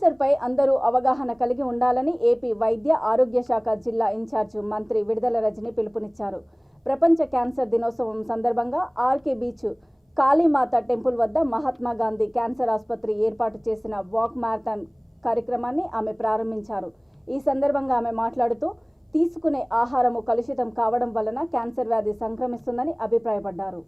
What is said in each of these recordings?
క్యాన్సర్పై అందరూ అవగాహన కలిగి ఉండాలని ఏపీ వైద్య ఆరోగ్య శాఖ జిల్లా ఇన్ఛార్జ్ మంత్రి విడుదల రజని పిలుపునిచ్చారు. ప్రపంచ క్యాన్సర్ దినోత్సవం సందర్భంగా ఆర్కే బీచ్ కాళీమాత టెంపుల్ వద్ద మహాత్మా గాంధీ క్యాన్సర్ ఆసుపత్రి ఏర్పాటు చేసిన వాక్ మ్యారథాన్ కార్యక్రమాన్ని ఆమె ప్రారంభించారు. ఈ సందర్భంగా ఆమె మాట్లాడుతూ తీసుకునే ఆహారము కలుషితం కావడం వలన క్యాన్సర్ వ్యాధి సంక్రమిస్తుందని అభిప్రాయపడ్డారు.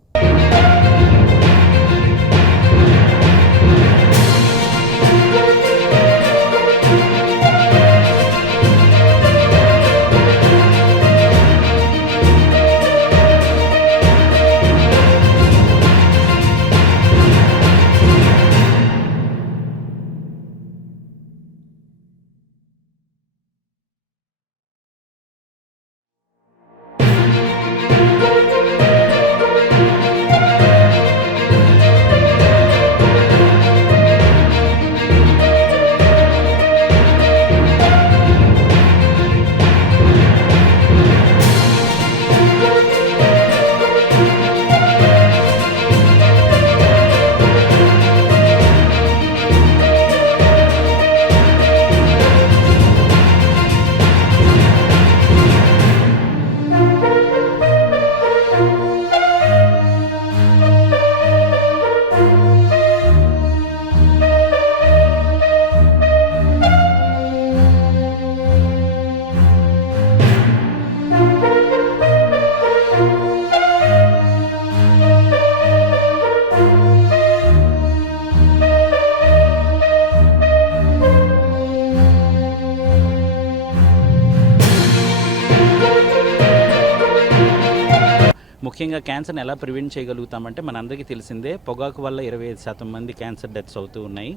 ముఖ్యంగా క్యాన్సర్ని ఎలా ప్రివెంట్ చేయగలుగుతామంటే మనందరికీ తెలిసిందే, పొగాకు వల్ల 25% మంది క్యాన్సర్ డెత్స్ అవుతూ ఉన్నాయి.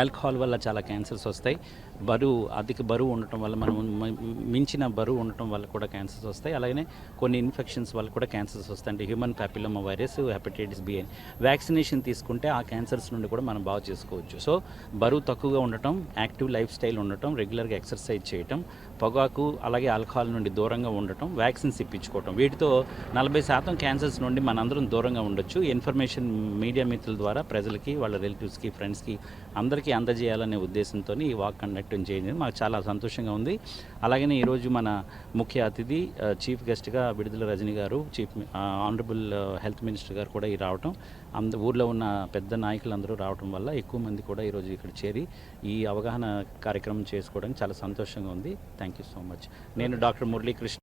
ఆల్కహాల్ వల్ల చాలా క్యాన్సర్స్ వస్తాయి. అధిక బరువు ఉండటం వల్ల, మనం మించిన బరువు ఉండటం వల్ల కూడా క్యాన్సర్స్ వస్తాయి. అలాగే కొన్ని ఇన్ఫెక్షన్స్ వల్ల కూడా క్యాన్సర్స్ వస్తాయి. అంటే human papilloma virus, hepatitis B అని వ్యాక్సినేషన్ తీసుకుంటే ఆ క్యాన్సర్స్ నుండి కూడా మనం బాగు చేసుకోవచ్చు. సో బరువు తక్కువగా ఉండటం, యాక్టివ్ లైఫ్ స్టైల్ ఉండటం, రెగ్యులర్గా ఎక్సర్సైజ్ చేయటం, పొగాకు అలాగే ఆల్కహాల్ నుండి దూరంగా ఉండటం, వ్యాక్సిన్స్ ఇప్పించుకోవటం, వీటితో 40% క్యాన్సర్స్ నుండి మనందరం దూరంగా ఉండొచ్చు. ఇన్ఫర్మేషన్ మీడియా మిత్రుల ద్వారా ప్రజలకి, వాళ్ళ రిలేటివ్స్కి, ఫ్రెండ్స్కి అందరికీ అందజేయాలనే ఉద్దేశంతో ఈ వాక్ కండక్ట్ చేయడం మాకు చాలా సంతోషంగా ఉంది. అలాగే ఈరోజు మన ముఖ్య అతిథి చీఫ్ గెస్ట్గా విడుదల రజని గారు, ఆనరబుల్ హెల్త్ మినిస్టర్ గారు కూడా రావటం, ఊర్లో ఉన్న పెద్ద నాయకులందరూ రావటం వల్ల ఎక్కువ మంది కూడా ఈరోజు ఇక్కడ చేరి ఈ అవగాహన కార్యక్రమం చేసుకోవడానికి చాలా సంతోషంగా ఉంది. Thank you so much. నేను డాక్టర్ మురళీకృష్ణ.